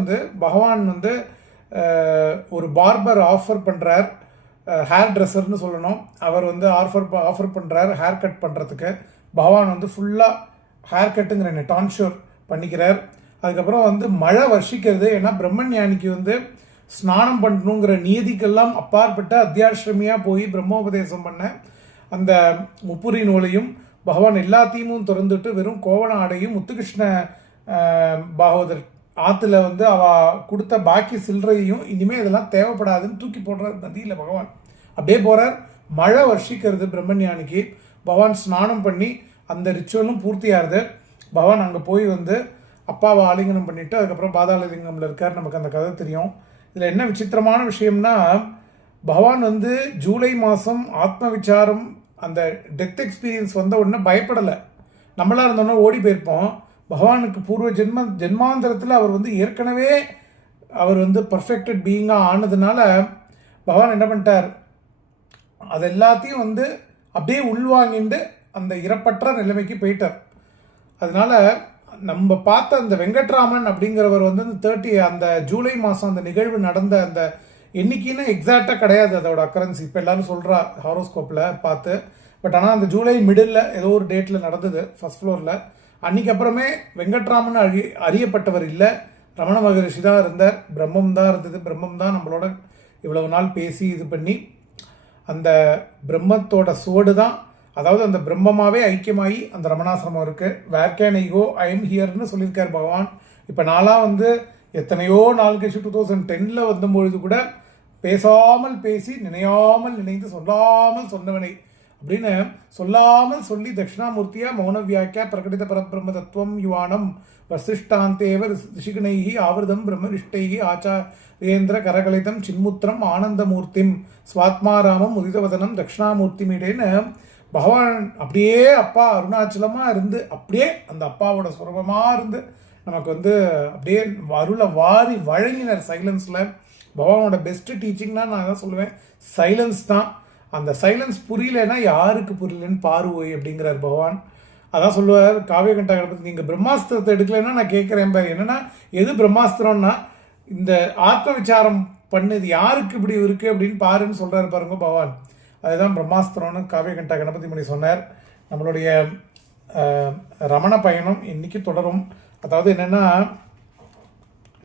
வந்து பகவான் வந்து ஒரு பார்பர் ஆஃபர் பண்ணுறார், ஹேர் ட்ரெஸ்ஸர்னு சொல்லணும். அவர் வந்து ஆஃபர் பண்ணுறார் ஹேர் கட் பண்ணுறதுக்கு. பகவான் வந்து ஃபுல்லாக ஹேர் கட்டுங்கிற டான்ஷூர் பண்ணிக்கிறார். அதுக்கப்புறம் வந்து மழை வர்ஷிக்கிறது. ஏன்னா பிரம்மஞானிக்கு வந்து ஸ்நானம் பண்ணணுங்கிற நியதிக்கெல்லாம் அப்பாற்பட்ட அத்தியாசிரமியாக போய் பிரம்மோபதேசம் பண்ண அந்த முப்புரி நூலையும் பகவான் எல்லாத்தையும் திறந்துட்டு வெறும் கோவண ஆடையும் முத்துகிருஷ்ண பாகவதர் ஆற்றுல வந்து அவ கொடுத்த பாக்கி சில்லறையும் இனிமேல் இதெல்லாம் தேவைப்படாதுன்னு தூக்கி போடுறார் நதியில் பகவான். அப்படியே போகிறார். மழை வர்ஷிக்கிறது பிரம்மஞானிக்கு. பகவான் ஸ்நானம் பண்ணி அந்த ரிச்சுவலும் பூர்த்தியாகுது. பகவான் அங்கே போய் வந்து அப்பாவை ஆலிங்கனம் பண்ணிவிட்டு அதுக்கப்புறம் பாதாளலிங்கமில் இருக்கார். நமக்கு அந்த கதை தெரியும். இதில் என்ன விசித்திரமான விஷயம்னா, பகவான் வந்து ஜூலை மாதம் ஆத்ம விசாரம் அந்த டெத் எக்ஸ்பீரியன்ஸ் வந்த உடனே பயப்படலை. நம்மளாக இருந்தோன்னா ஓடி போயிருப்போம். பகவானுக்கு பூர்வ ஜென்மாந்திரத்தில் அவர் வந்து ஏற்கனவே அவர் வந்து பர்ஃபெக்டட் பீயிங்காக ஆனதுனால பகவான் என்ன பண்ணிட்டார், அது எல்லாத்தையும் வந்து அப்படியே உள்வாங்கிட்டு அந்த இறப்பற்ற நிலைமைக்கு போயிட்டார். அதனால நம்ம பார்த்த அந்த வெங்கட்ராமன் அப்படிங்கிறவர் வந்து அந்த ஜூலை மாதம் அந்த நிகழ்வு நடந்த அந்த எண்ணிக்கைன்னு எக்ஸாக்டாக கிடையாது அதோட அக்கரன்ஸ். இப்போ எல்லாரும் சொல்கிறா ஹாரோஸ்கோப்பில் பார்த்து. பட் ஆனால் அந்த ஜூலை மிடில் ஏதோ ஒரு டேட்டில் நடந்தது ஃபர்ஸ்ட் ஃப்ளோரில். அன்றைக்கி அப்புறமே வெங்கட்ராமன் அறியப்பட்டவர் இல்லை, ரமண மகரிஷி தான் இருந்தார். பிரம்மம் தான் இருந்தது. பிரம்மம் தான் நம்மளோட இவ்வளவு நாள் பேசி இது பண்ணி அந்த பிரம்மத்தோட சோடு தான், அதாவது அந்த பிரம்மமாகவே ஐக்கியமாகி அந்த ரமணாசிரமம் இருக்குது. Where can I go, I am ஹியர்னு சொல்லியிருக்கார் பகவான். இப்போ நாளாக வந்து எத்தனையோ நாள் கழிச்சு 2010 வந்தபொழுது கூட பேசாமல் பேசி நினையாமல் நினைந்து சொல்லாமல் சொன்னவனை அப்படின்னு சொல்லாமல் சொல்லி தட்சிணாமூர்த்தியா மௌன வியாக்கியா பிரகடித பரபிரம்ம தத்துவம் யுவானம் வசிஷ்டாந்தேவ ரிஷிகணைஹி ஆவிரதம் பிரம்மனிஷ்டைஹி ஆச்சாரியேந்திர கரகலிதம் சின்முத்திரம் ஆனந்தமூர்த்திம் ஸ்வாத்மாராமம் உதிதவதனம் தட்சிணாமூர்த்திமிடேன்னு பகவான் அப்படியே அப்பா அருணாச்சலமாக இருந்து அப்படியே அந்த அப்பாவோட சுரபமாக இருந்து நமக்கு வந்து அப்படியே அருளை வாரி வழங்கினார் சைலன்ஸில். பகவானோட பெஸ்ட்டு டீச்சிங்னா நான் தான் சொல்லுவேன், சைலன்ஸ் தான். அந்த சைலன்ஸ் புரியலன்னா யாருக்கு புரியலன்னு பாருவோய் அப்படிங்கிறார் பகவான். அதான் சொல்லுவார் காவியகண்டா கணபதி, நீங்கள் பிரம்மாஸ்திரத்தை எடுக்கலைன்னா நான் கேட்குறேன் பாரு. என்னன்னா எது பிரம்மாஸ்திரம்னா இந்த ஆத்ம விசாரம் பண்ணுது யாருக்கு இப்படி இருக்குது அப்படின்னு பாருன்னு சொல்கிறாரு பாருங்க பகவான். அதுதான் பிரம்மாஸ்திரம்னு காவியகண்டா கணபதி மணி சொன்னார். நம்மளுடைய ரமண பயணம் இன்னைக்கு தொடரும். அதாவது என்னென்னா